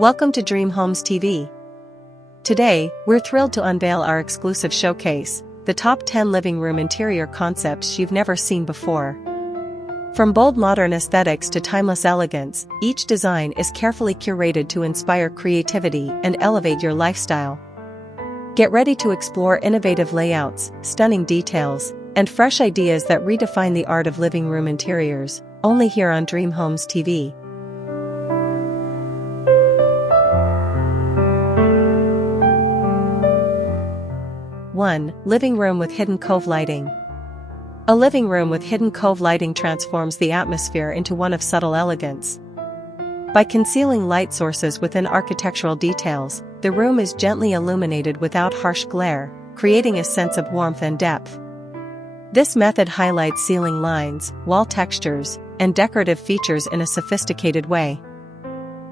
Welcome to Dream Homes TV. Today, we're thrilled to unveil our exclusive showcase, the top 10 living room interior concepts you've never seen before. From bold modern aesthetics to timeless elegance, each design is carefully curated to inspire creativity and elevate your lifestyle. Get ready to explore innovative layouts, stunning details, and fresh ideas that redefine the art of living room interiors, only here on Dream Homes TV. One, living room with hidden cove lighting. A living room with hidden cove lighting transforms the atmosphere into one of subtle elegance. By concealing light sources within architectural details, the room is gently illuminated without harsh glare, creating a sense of warmth and depth. This method highlights ceiling lines, wall textures, and decorative features in a sophisticated way.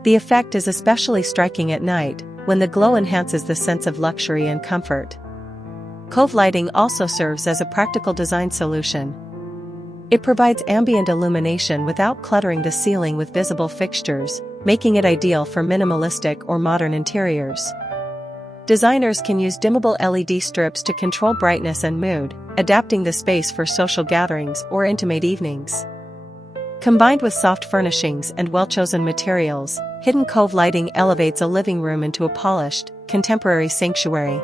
The effect is especially striking at night, when the glow enhances the sense of luxury and comfort. Cove lighting also serves as a practical design solution. It provides ambient illumination without cluttering the ceiling with visible fixtures, making it ideal for minimalistic or modern interiors. Designers can use dimmable LED strips to control brightness and mood, adapting the space for social gatherings or intimate evenings. Combined with soft furnishings and well-chosen materials, hidden cove lighting elevates a living room into a polished, contemporary sanctuary.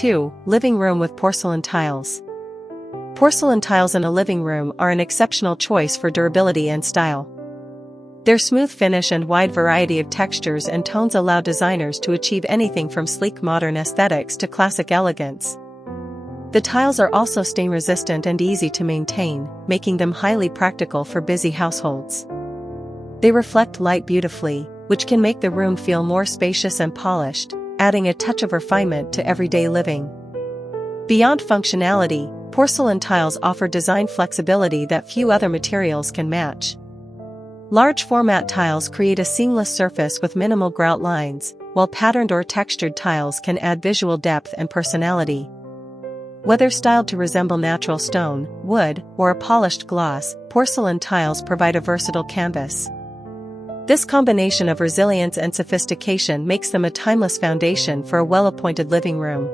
2. Living room with porcelain tiles. Porcelain tiles in a living room are an exceptional choice for durability and style. Their smooth finish and wide variety of textures and tones allow designers to achieve anything from sleek modern aesthetics to classic elegance. The tiles are also stain-resistant and easy to maintain, making them highly practical for busy households. They reflect light beautifully, which can make the room feel more spacious and polished, adding a touch of refinement to everyday living. Beyond functionality, porcelain tiles offer design flexibility that few other materials can match. Large format tiles create a seamless surface with minimal grout lines, while patterned or textured tiles can add visual depth and personality. Whether styled to resemble natural stone, wood, or a polished gloss, porcelain tiles provide a versatile canvas. This combination of resilience and sophistication makes them a timeless foundation for a well-appointed living room.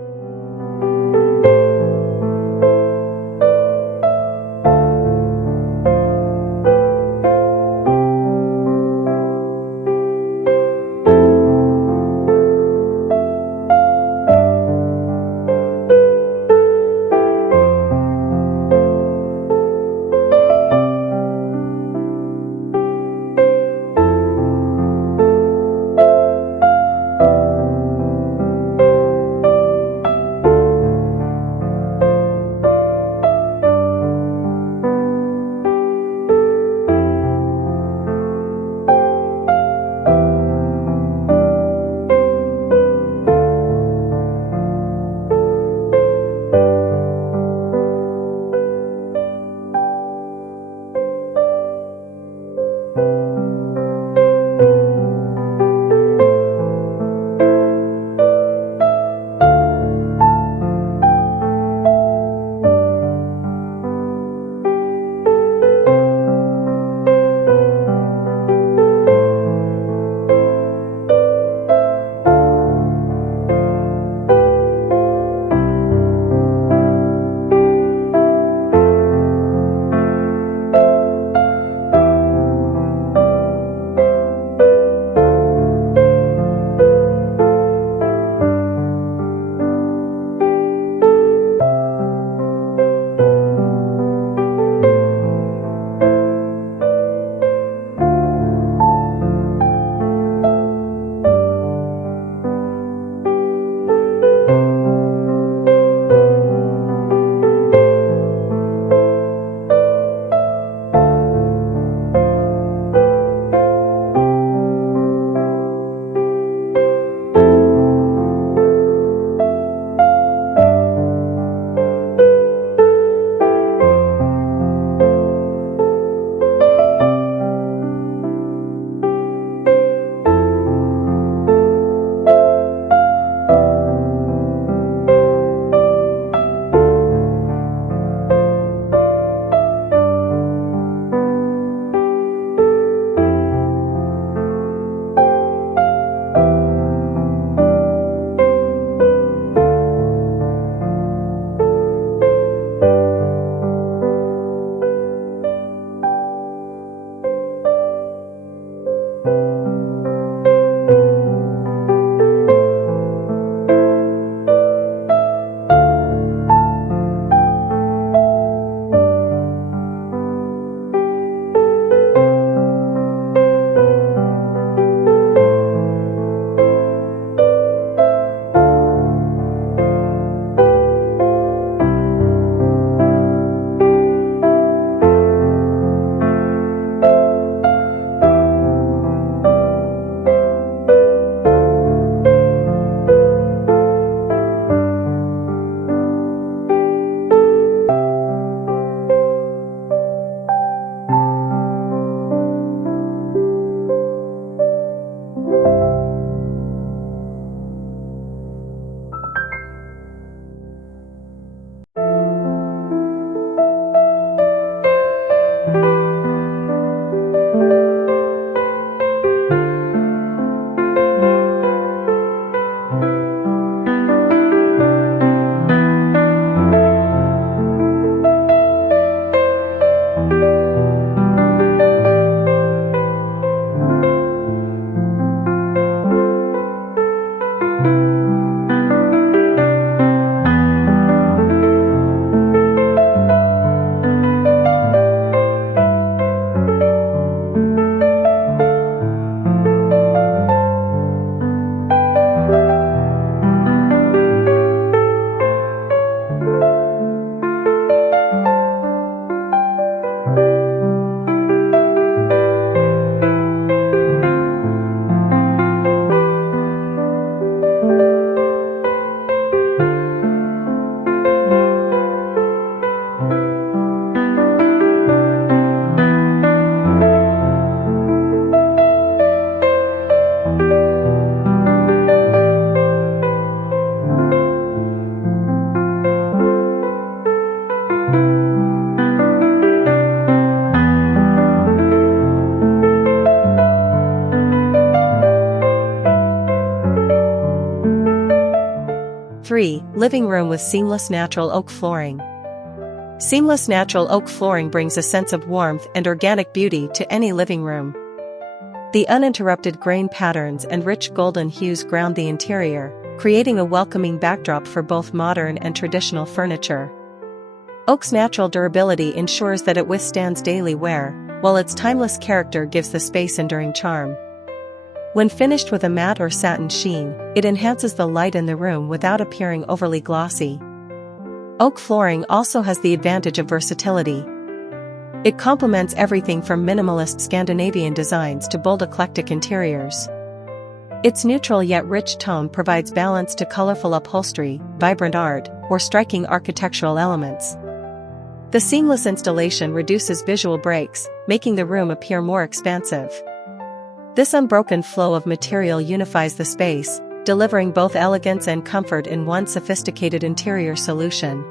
3. Living room with seamless natural oak flooring. Seamless natural oak flooring brings a sense of warmth and organic beauty to any living room. The uninterrupted grain patterns and rich golden hues ground the interior, creating a welcoming backdrop for both modern and traditional furniture. Oak's natural durability ensures that it withstands daily wear, while its timeless character gives the space enduring charm. When finished with a matte or satin sheen, it enhances the light in the room without appearing overly glossy. Oak flooring also has the advantage of versatility. It complements everything from minimalist Scandinavian designs to bold eclectic interiors. Its neutral yet rich tone provides balance to colorful upholstery, vibrant art, or striking architectural elements. The seamless installation reduces visual breaks, making the room appear more expansive. This unbroken flow of material unifies the space, delivering both elegance and comfort in one sophisticated interior solution.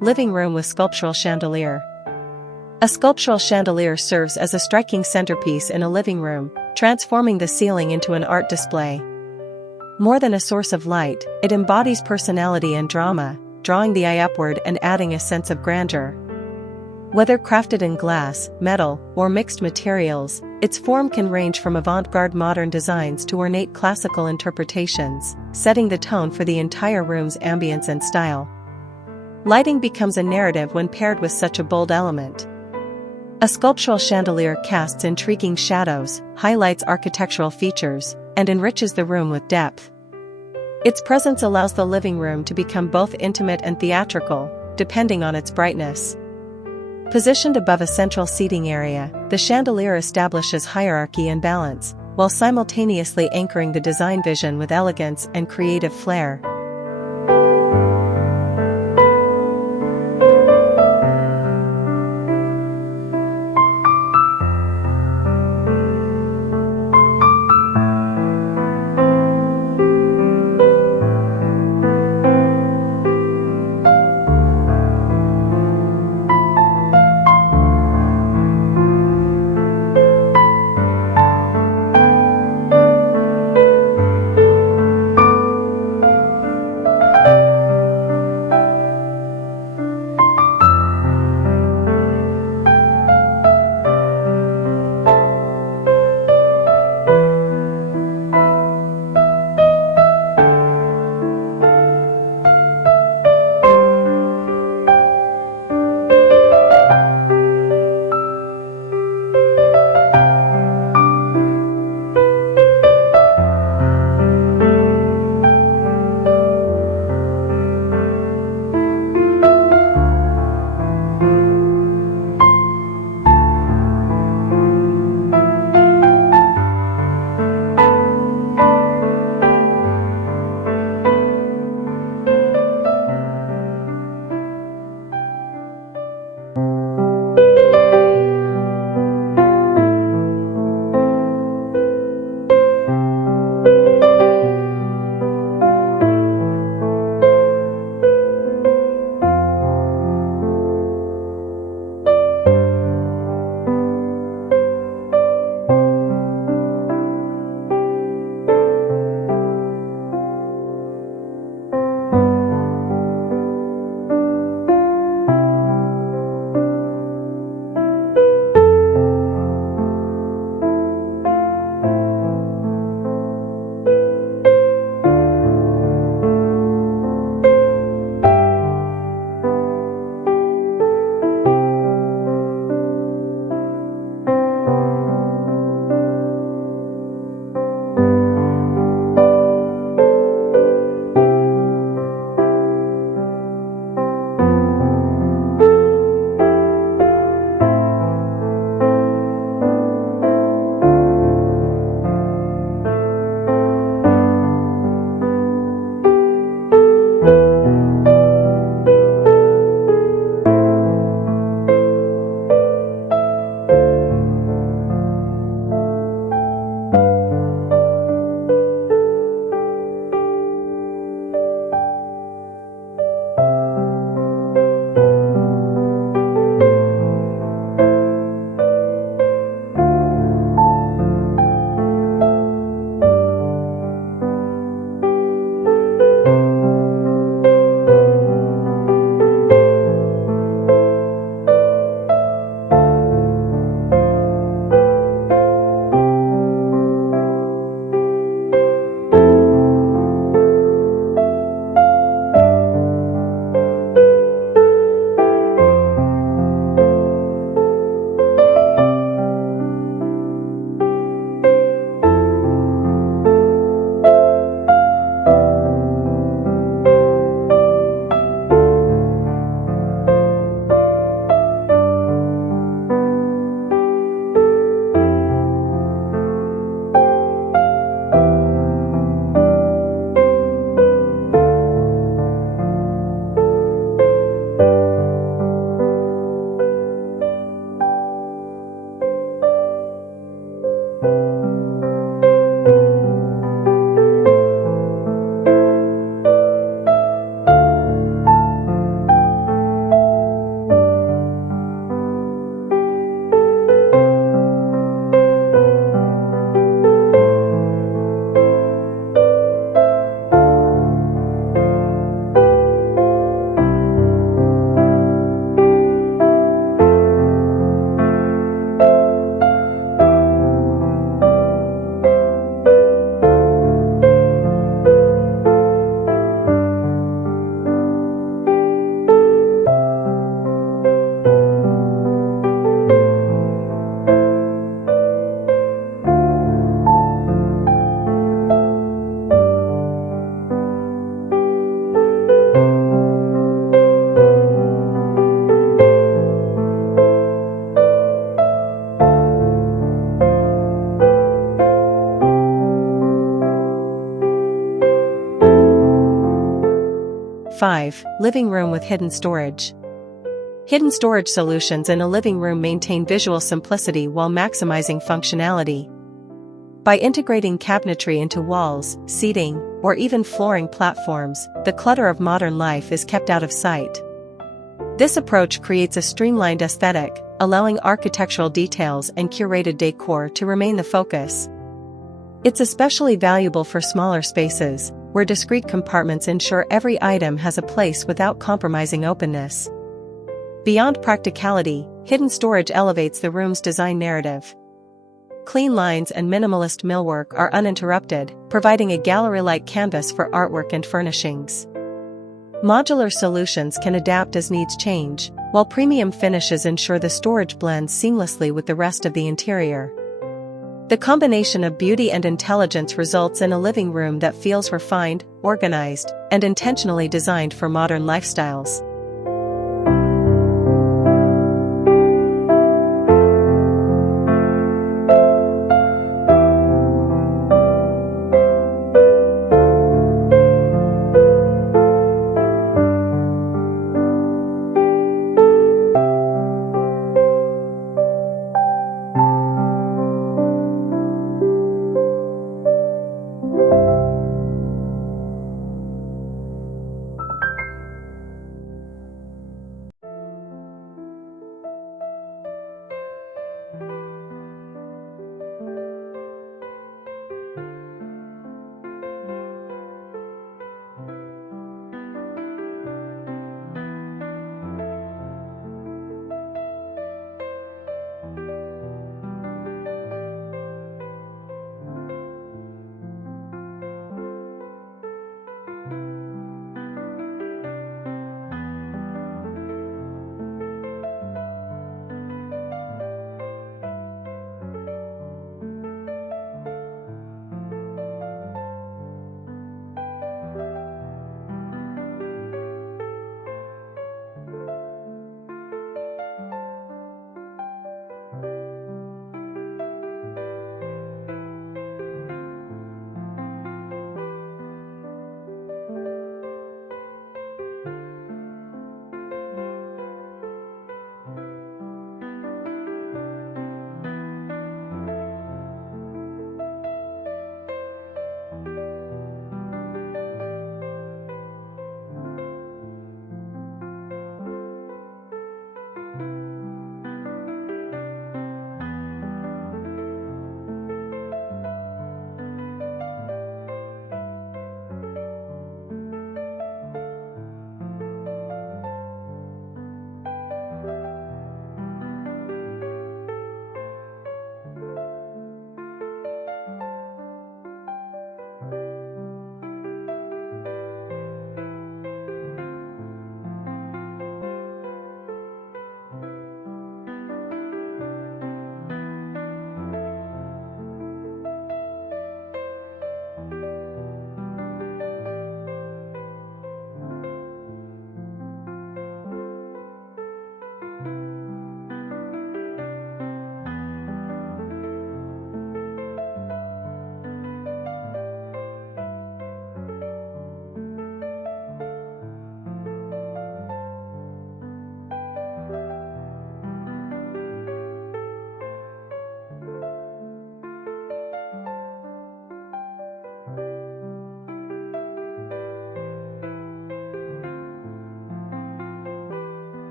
Living room with sculptural chandelier. A sculptural chandelier serves as a striking centerpiece in a living room, transforming the ceiling into an art display. More than a source of light, it embodies personality and drama, drawing the eye upward and adding a sense of grandeur. Whether crafted in glass, metal, or mixed materials, its form can range from avant-garde modern designs to ornate classical interpretations, setting the tone for the entire room's ambience and style. Lighting becomes a narrative when paired with such a bold element. A sculptural chandelier casts intriguing shadows, highlights architectural features, and enriches the room with depth. Its presence allows the living room to become both intimate and theatrical, depending on its brightness. Positioned above a central seating area, the chandelier establishes hierarchy and balance, while simultaneously anchoring the design vision with elegance and creative flair. 5. Living room with hidden storage. Hidden storage solutions in a living room maintain visual simplicity while maximizing functionality. By integrating cabinetry into walls, seating, or even flooring platforms, the clutter of modern life is kept out of sight. This approach creates a streamlined aesthetic, allowing architectural details and curated decor to remain the focus. It's especially valuable for smaller spaces, where discrete compartments ensure every item has a place without compromising openness. Beyond practicality, hidden storage elevates the room's design narrative. Clean lines and minimalist millwork are uninterrupted, providing a gallery-like canvas for artwork and furnishings. Modular solutions can adapt as needs change, while premium finishes ensure the storage blends seamlessly with the rest of the interior. The combination of beauty and intelligence results in a living room that feels refined, organized, and intentionally designed for modern lifestyles.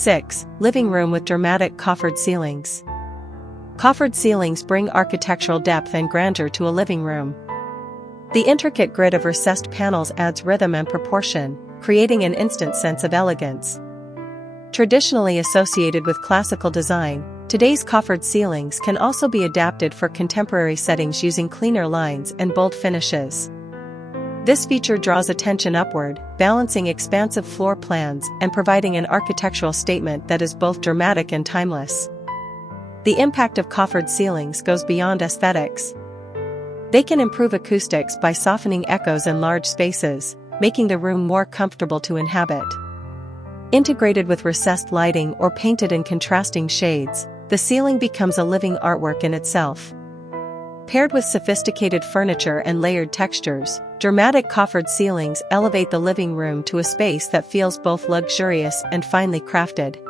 6. Living room with dramatic coffered ceilings. Coffered ceilings bring architectural depth and grandeur to a living room. The intricate grid of recessed panels adds rhythm and proportion, creating an instant sense of elegance. Traditionally associated with classical design, today's coffered ceilings can also be adapted for contemporary settings using cleaner lines and bold finishes. This feature draws attention upward, balancing expansive floor plans and providing an architectural statement that is both dramatic and timeless. The impact of coffered ceilings goes beyond aesthetics. They can improve acoustics by softening echoes in large spaces, making the room more comfortable to inhabit. Integrated with recessed lighting or painted in contrasting shades, the ceiling becomes a living artwork in itself. Paired with sophisticated furniture and layered textures, dramatic coffered ceilings elevate the living room to a space that feels both luxurious and finely crafted.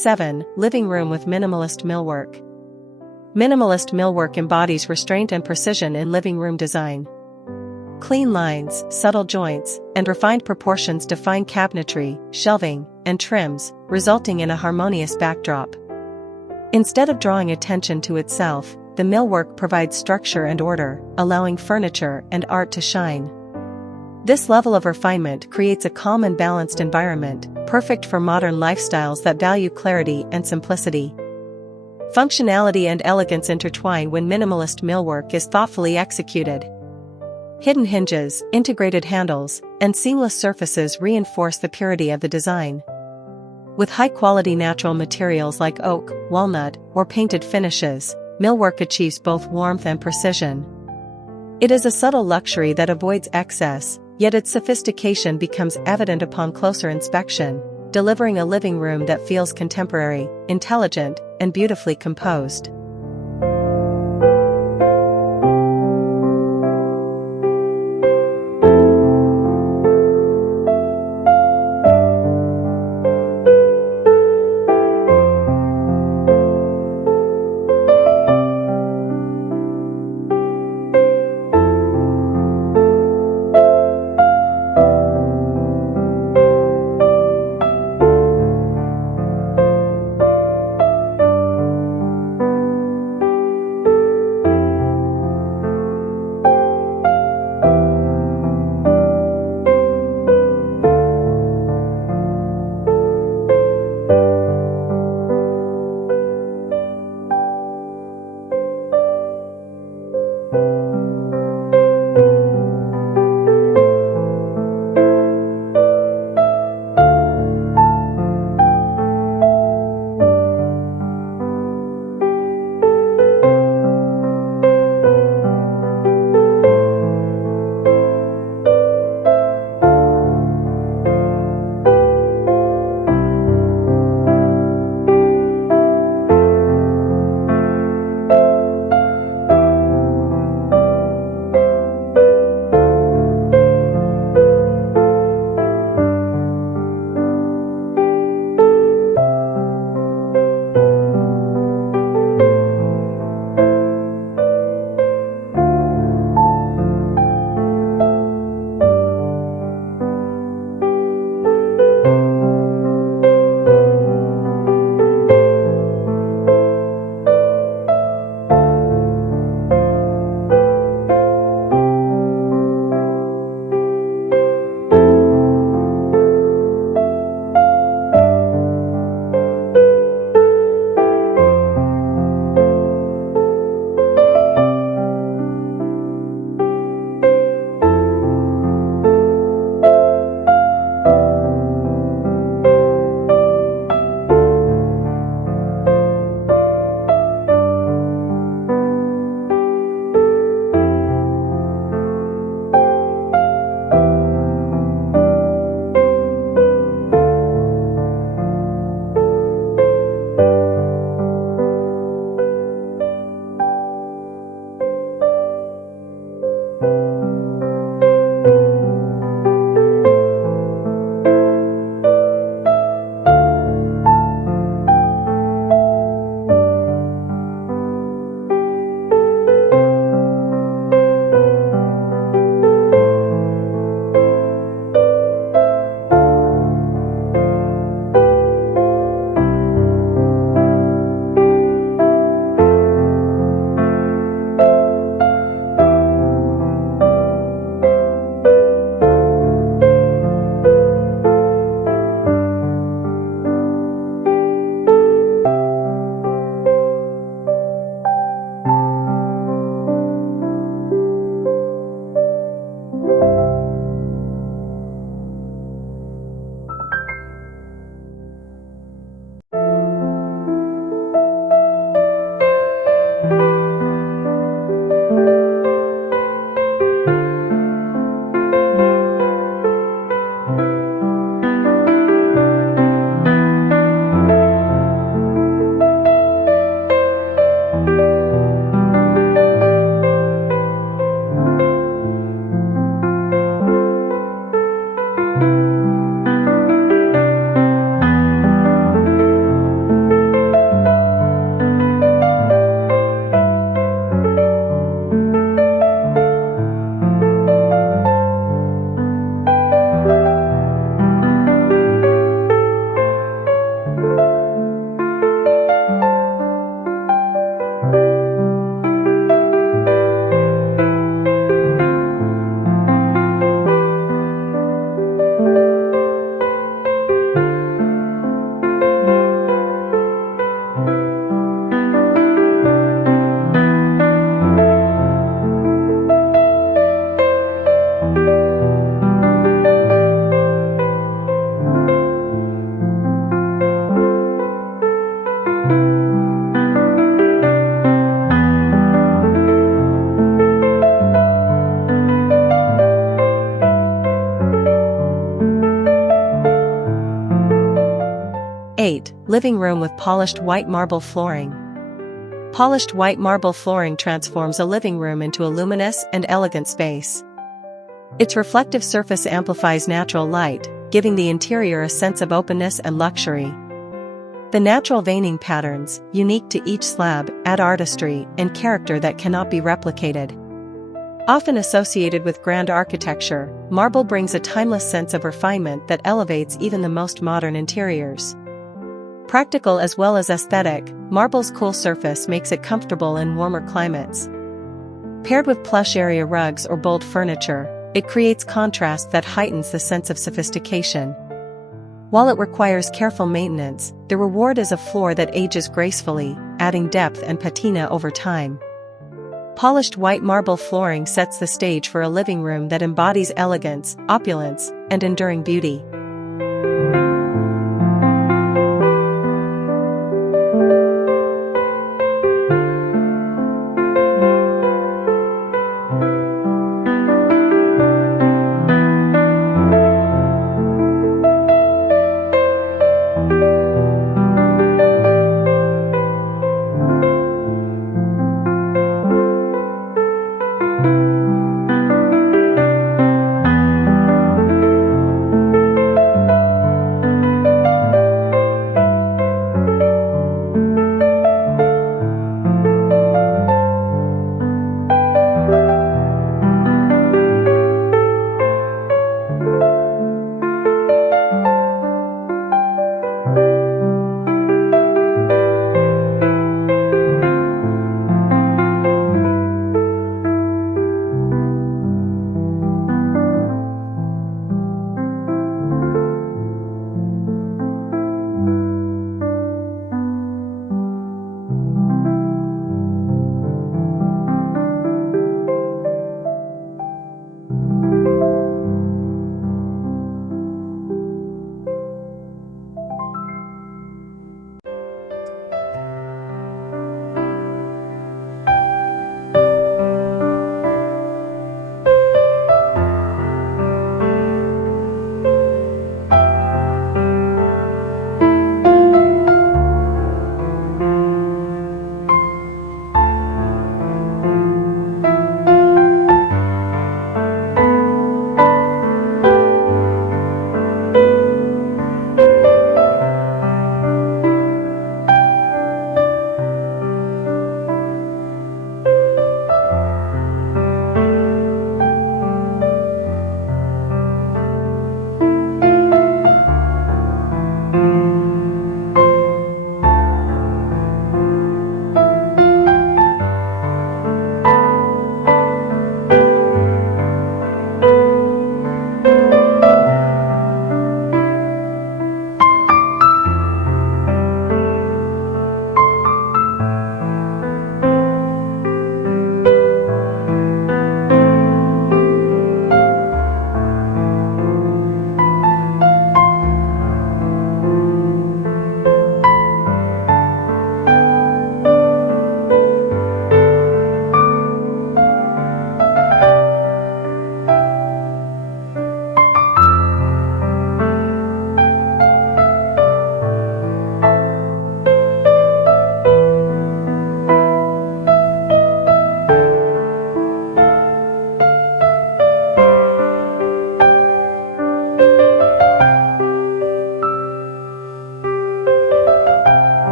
7. Living room with minimalist millwork. Minimalist millwork embodies restraint and precision in living room design. Clean lines, subtle joints, and refined proportions define cabinetry, shelving, and trims, resulting in a harmonious backdrop. Instead of drawing attention to itself, the millwork provides structure and order, allowing furniture and art to shine. This level of refinement creates a calm and balanced environment, perfect for modern lifestyles that value clarity and simplicity. Functionality and elegance intertwine when minimalist millwork is thoughtfully executed. Hidden hinges, integrated handles, and seamless surfaces reinforce the purity of the design. With high-quality natural materials like oak, walnut, or painted finishes, millwork achieves both warmth and precision. It is a subtle luxury that avoids excess, yet its sophistication becomes evident upon closer inspection, delivering a living room that feels contemporary, intelligent, and beautifully composed. 8. Living room with polished white marble flooring. Polished white marble flooring transforms a living room into a luminous and elegant space. Its reflective surface amplifies natural light, giving the interior a sense of openness and luxury. The natural veining patterns, unique to each slab, add artistry and character that cannot be replicated. Often associated with grand architecture, marble brings a timeless sense of refinement that elevates even the most modern interiors. Practical as well as aesthetic, marble's cool surface makes it comfortable in warmer climates. Paired with plush area rugs or bold furniture, it creates contrast that heightens the sense of sophistication. While it requires careful maintenance, the reward is a floor that ages gracefully, adding depth and patina over time. Polished white marble flooring sets the stage for a living room that embodies elegance, opulence, and enduring beauty.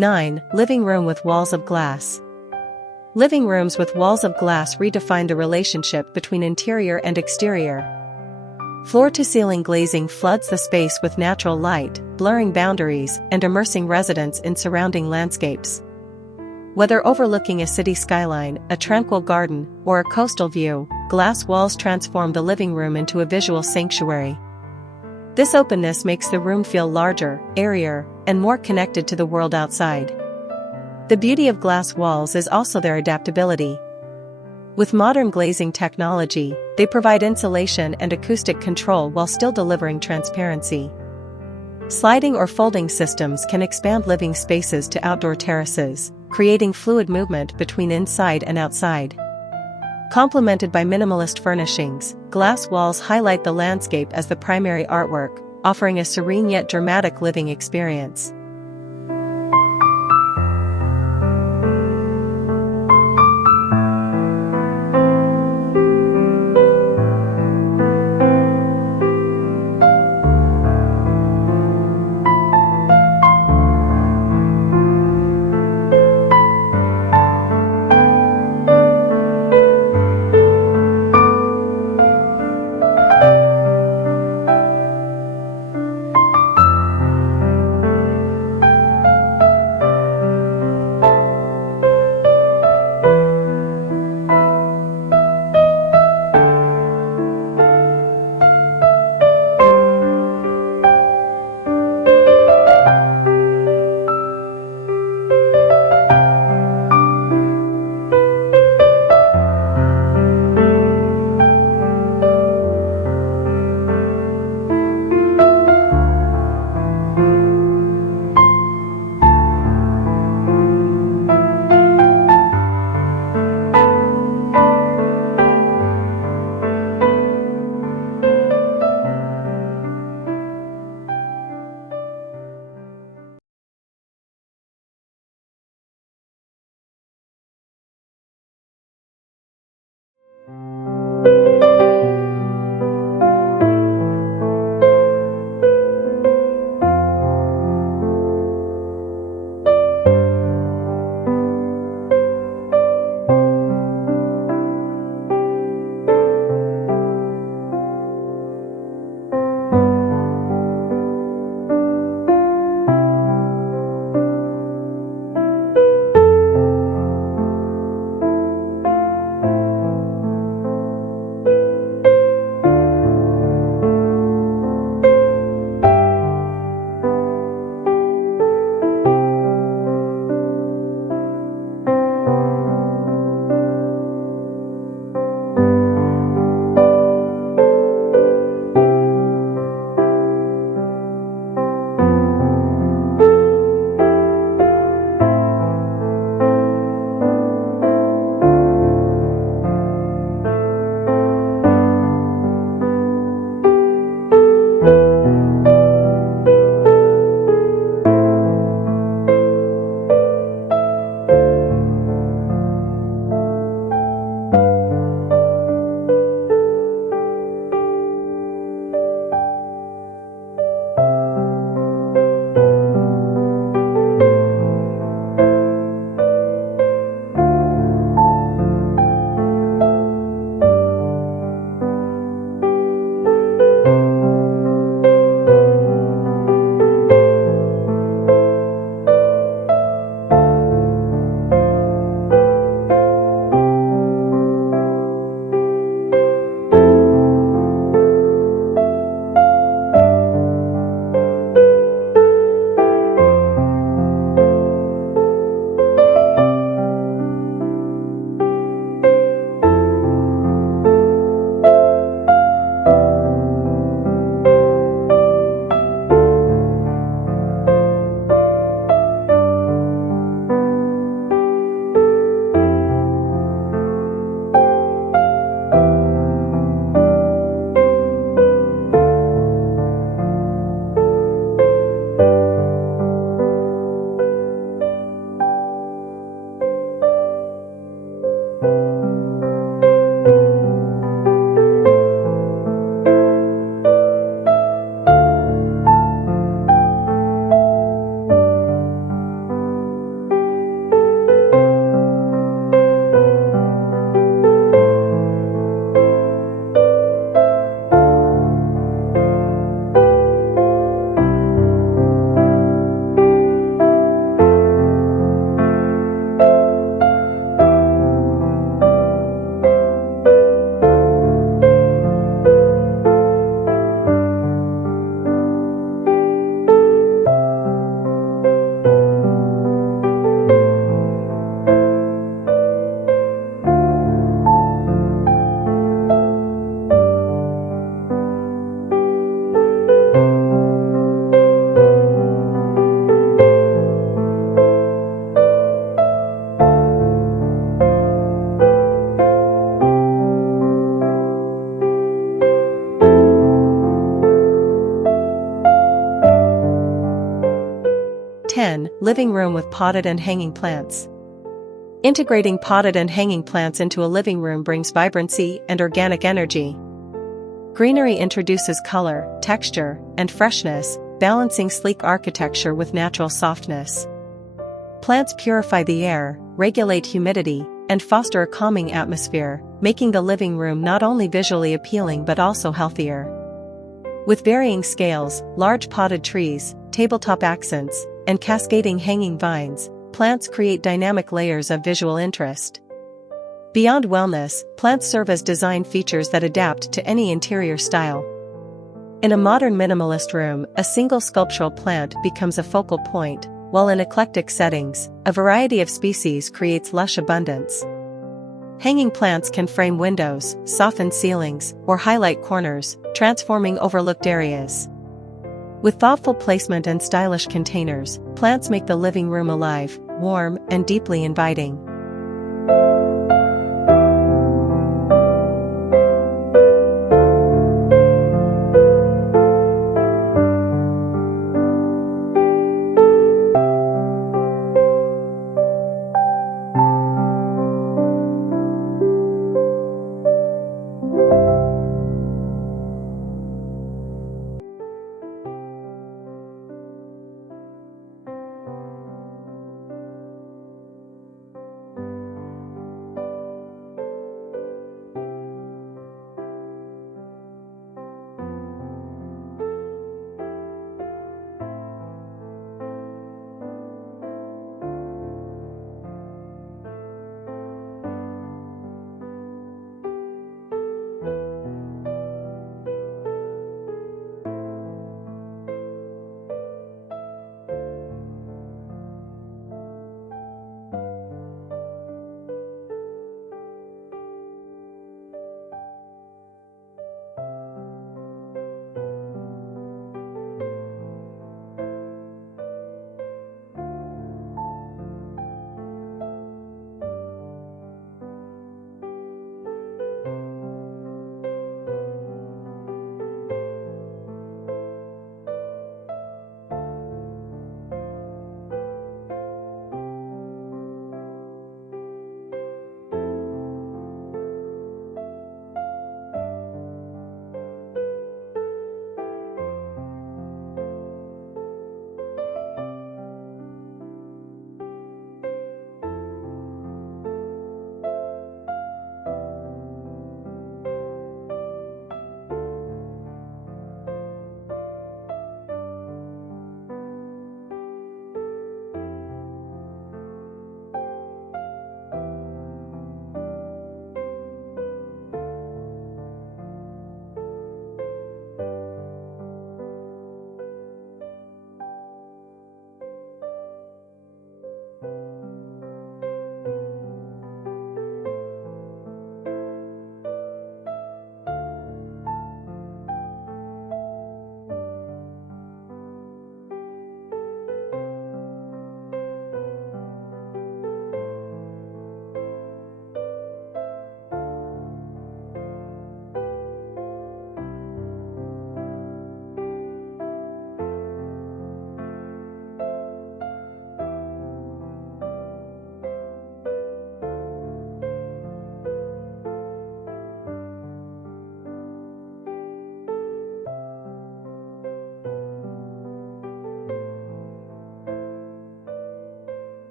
9. Living room with walls of glass. Living rooms with walls of glass redefine the relationship between interior and exterior. Floor-to-ceiling glazing floods the space with natural light, blurring boundaries and immersing residents in surrounding landscapes. Whether overlooking a city skyline, a tranquil garden, or a coastal view, glass walls transform the living room into a visual sanctuary. This openness makes the room feel larger, airier, and more connected to the world outside. The beauty of glass walls is also their adaptability. With modern glazing technology, they provide insulation and acoustic control while still delivering transparency. Sliding or folding systems can expand living spaces to outdoor terraces, creating fluid movement between inside and outside. Complemented by minimalist furnishings, glass walls highlight the landscape as the primary artwork, offering a serene yet dramatic living experience. 10. Living room with potted and hanging plants. Integrating potted and hanging plants into a living room brings vibrancy and organic energy. Greenery introduces color, texture, and freshness, balancing sleek architecture with natural softness. Plants purify the air, regulate humidity, and foster a calming atmosphere, making the living room not only visually appealing but also healthier. With varying scales, large potted trees, tabletop accents, and cascading hanging vines, plants create dynamic layers of visual interest. Beyond wellness, plants serve as design features that adapt to any interior style. In a modern minimalist room, a single sculptural plant becomes a focal point, while in eclectic settings, a variety of species creates lush abundance. Hanging plants can frame windows, soften ceilings, or highlight corners, transforming overlooked areas. With thoughtful placement and stylish containers, plants make the living room alive, warm, and deeply inviting.